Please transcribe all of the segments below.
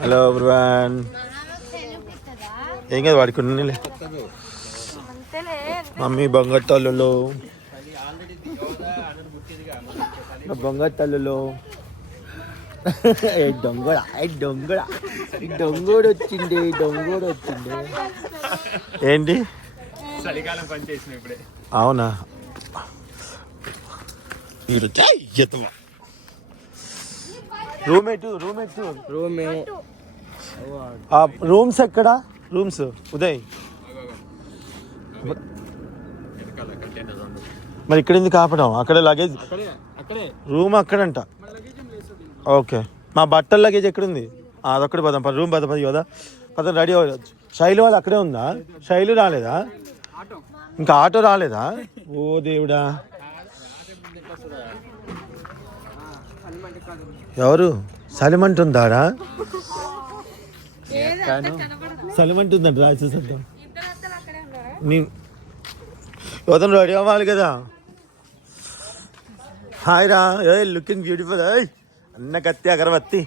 Hello everyone. ఏం కాదు వాడుకున్నా mummy బొంగట్టల్లో బొంగట్టల్లో దొంగోడు వచ్చింది ఏంటి చలికాలం పని చేసిన ఇప్పుడే. అవునా రూమ్స్ ఎక్కడ రూమ్స్ ఉదయ్ మరి ఇక్కడ ఎందుకు ఆపడం అక్కడ లగేజ్ రూమ్ అక్కడంట ఓకే మా బట్టల లగేజ్ ఎక్కడుంది అదొక్కటి పదం రూమ్ పది కదా పదం రెడీ అవ్వచ్చు శైలు వాళ్ళు అక్కడే ఉందా శైలు రాలేదా ఇంకా ఆటో రాలేదా ఓ దేవుడా ఎవరు సలిమంటుందాడా సలిమంటుందంట రాసేసద్దాం యువతను రెడీ అవ్వాలి కదా హాయ్ రా ఏ లుకింగ్ బ్యూటిఫుల్ అన్న కత్తి అగరబత్తి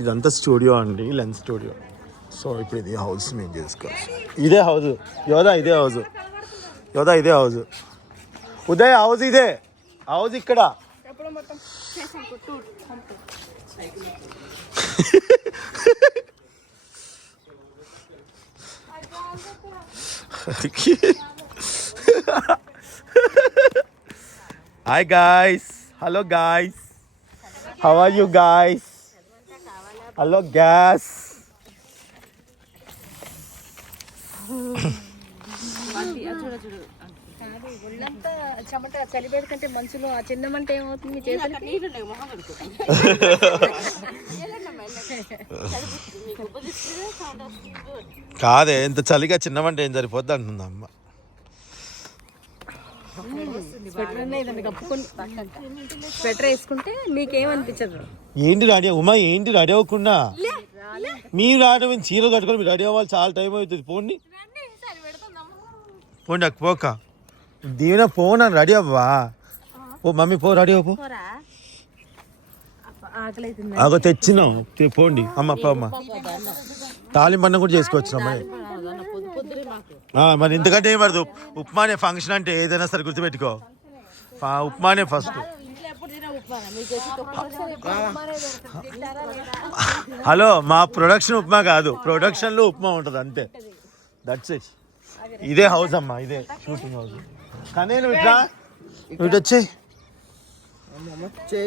ఇదంతా స్టూడియో అండి లెన్స్ స్టూడియో సో ఇప్పుడు ఇది హౌస్ మేము చేసుకోవచ్చు ఇదే హౌస్ యోదా ఇదే హౌస్ ఉదయ్ హౌస్ ఇదే హౌస్ ఇక్కడ hi guys hello guys how are you guys hello guys ఒళ్ళంతా చెమట చలి పెడుతుంటే మంచులో ఆ చిన్నమంట ఏమవుతుంది మీ చేతులు కాదే ఇంత చలిగా చిన్నమంట ఏం సరిపోద్ది అంటుంది అమ్మ స్వెటర్ వేసుకుంటే మీకేమనిపించదు ఏంటి రెడీ ఉమా ఏంటి రెడీ అవ్వకుండా మీరు రెడీ చీరలు కట్టుకొని మీరు రెడీ అవ్వాలి చాలా టైం అవుతుంది పోండి అక్క పోక దీవెన పోనా రెడీ అవ్వా ఓ మమ్మీ పో రెడీ అవ్వ అగో తెచ్చినాం పోండి అమ్మ అమ్మ తాలింపన్న కూడా చేసుకోవచ్చు మరి ఎందుకంటే ఏం పడదు ఉప్మానే ఫంక్షన్ అంటే ఏదైనా సరే గుర్తుపెట్టుకో ఉప్మానే ఫస్ట్ హలో మా ప్రొడక్షన్ ఉప్మా కాదు ప్రొడక్షన్లో ఉప్మా ఉంటుంది అంతే దట్స్ ఇట్ ఇదే హౌస్ అమ్మా ఇదే షూటింగ్ హౌస్ కానీ నువ్వు ఇట్లా నువ్వు వచ్చి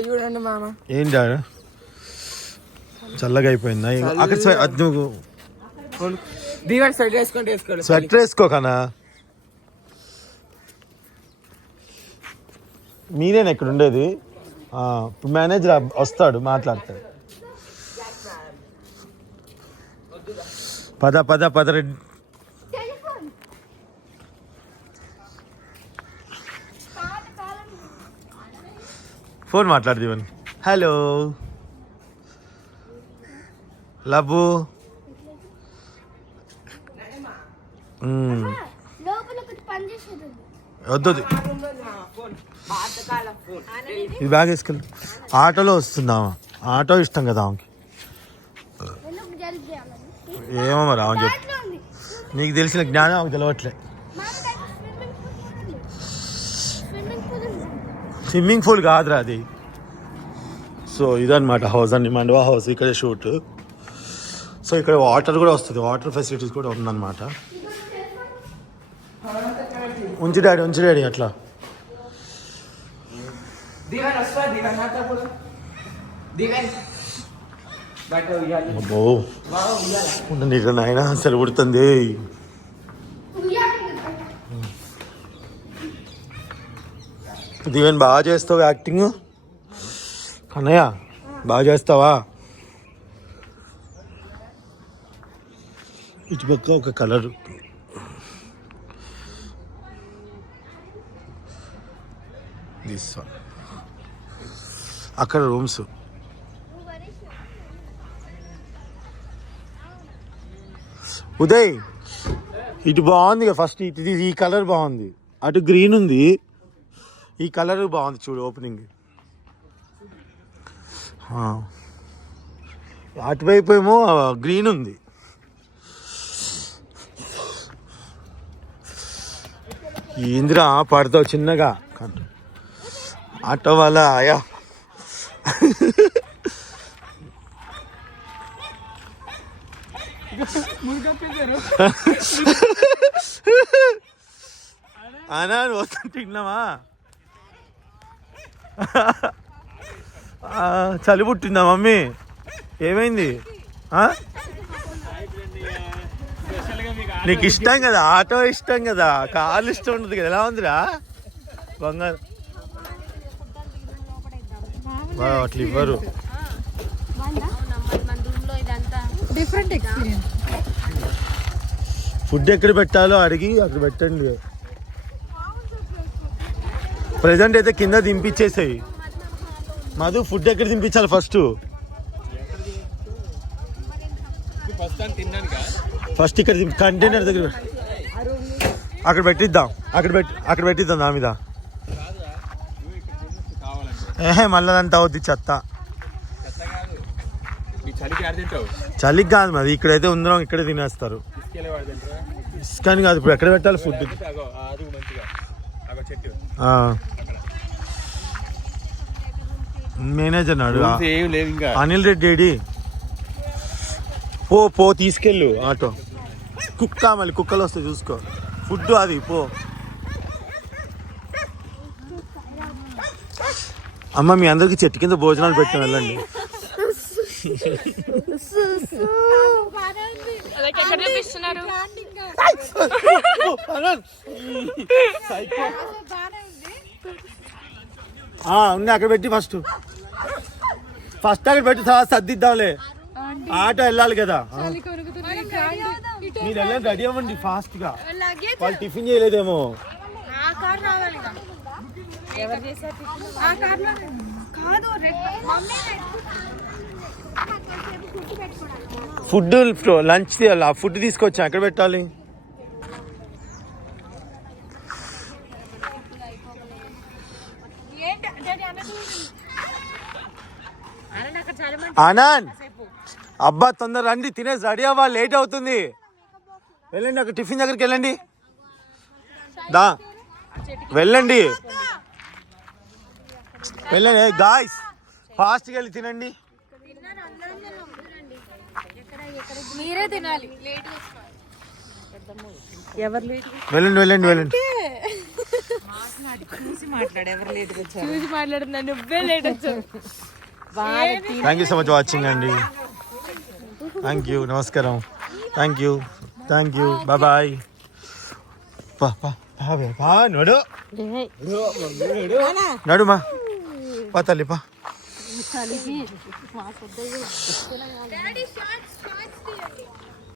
చూడండి మామ ఏంటి చల్లగా అయిపోయిందా అక్కడ నువ్వు స్వెటర్ వేసుకోకనా మీరేనా ఇక్కడ ఉండేది మేనేజర్ వస్తాడు మాట్లాడతాడు పద రెడ్డి ఫోన్ మాట్లాడదు ఇవన్నీ హలో లబ్బు వద్దు ఇది బ్యాగ్ వేసుకెళ్ళి ఆటోలో వస్తున్నావా ఆటో ఇష్టం కదా ఆమెకి ఏమో మరి ఆమె చెప్పు నీకు తెలిసిన జ్ఞానం ఆమెకు తెలవట్లే స్విమ్మింగ్ పూల్ కాదురా అది సో ఇదన్నమాట హౌస్ అండి మండవా హౌస్ ఇక్కడే షూట్ సో ఇక్కడ వాటర్ కూడా వస్తుంది వాటర్ ఫెసిలిటీస్ కూడా ఉందన్నమాట ఉంచి డాడీ అట్లా అబ్బో నీకు నాయన అసలు పుడుతుంది దీవెన్ బాగా చేస్తావు యాక్టింగ్ కన్నయ్య బాగా చేస్తావా ఇటు పక్క ఒక కలర్ దిస్ వన్ అక్కడ రూమ్స్ ఉదయ్ ఇటు బాగుంది ఫస్ట్ ఇటు ఈ కలర్ బాగుంది అటు గ్రీన్ ఉంది ఈ కలర్ బాగుంది చూడు ఓపెనింగ్. అటువైపు ఏమో గ్రీన్ ఉంది. ఇందిరా పడతావు చిన్నగా ఆటో వాళ్ళ ఆయా. అనా వస్తాను తిన్నావా? చలి పుట్టిందా మమ్మీ? ఏమైంది? నీకు ఇష్టం కదా ఆటో, ఇష్టం కదా కార్లు, ఇష్టం ఉంటుంది కదా. ఎలా ఉందిరా బంగారు? అట్లా ఇవ్వరు. ఫుడ్ ఎక్కడ పెట్టాలో అడిగి అక్కడ పెట్టండి. ప్రెజెంట్ అయితే కింద దింపించేసాయి. మధు ఫుడ్ ఎక్కడ దింపించాలి ఫస్ట్? ఫస్ట్ ఇక్కడ కంటైనర్ దగ్గర అక్కడ పెట్టిద్దాం. అక్కడ పెట్టిద్దాం నా మీద. మళ్ళీ అంతా అవుద్ది చెత్త. చలికి కాదు మరి, ఇక్కడైతే ఉందరం ఇక్కడే తినేస్తారు. కానీ కాదు, ఇప్పుడు ఎక్కడ పెట్టాలి ఫుడ్? మేనేజర్ నాడు అనిల్ రెడ్డి ఏడి? పో తీసుకెళ్ళు ఆటో. కుక్క మళ్ళీ కుక్కలు వస్తాయి చూసుకో. ఫుడ్ అది పో. అమ్మ మీ అందరికి చెట్టు కింద భోజనాలు పెట్టాం వెళ్ళండి. ఉంది అక్కడ పెట్టి ఫస్ట్ అక్కడ పెట్టి తర్వాత సర్దిద్దాంలే. ఆటో వెళ్ళాలి కదా. మీరు వెళ్ళండి, రెడీ అవ్వండి ఫాస్ట్ గా. వాళ్ళు టిఫిన్ చేయలేదేమో. ఫుడ్ లంచ్ తీయాలి. ఆ ఫుడ్ తీసుకొచ్చా ఎక్కడ పెట్టాలి? ఆనంద్ అబ్బా తొందర రండి, తినేసి రెడీ అవ్వాలి, లేట్ అవుతుంది. వెళ్ళండి అక్కడ టిఫిన్ దగ్గరికి వెళ్ళండి. వెళ్ళండి గాయ్స్, ఫాస్ట్గా వెళ్ళి తినండి. మీరే తినాలి. వెళ్ళండి. చూసి మాట్లాడుతున్నా, నువ్వే లేట్ వచ్చావు. Thank you so much watching అండి. థ్యాంక్ యూ, నమస్కారం. Thank you bye. నడుమా పా తల్లి పా.